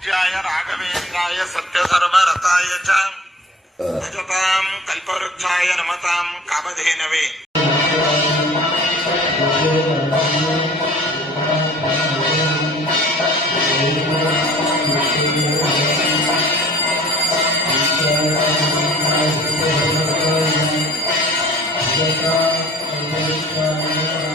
பூஜ்யாய ராகவேந்திராய சத்யசர்வ ரதாய சஜதாம் கல்பவருட்சாய நமதாம் கபதேனவே Thank you.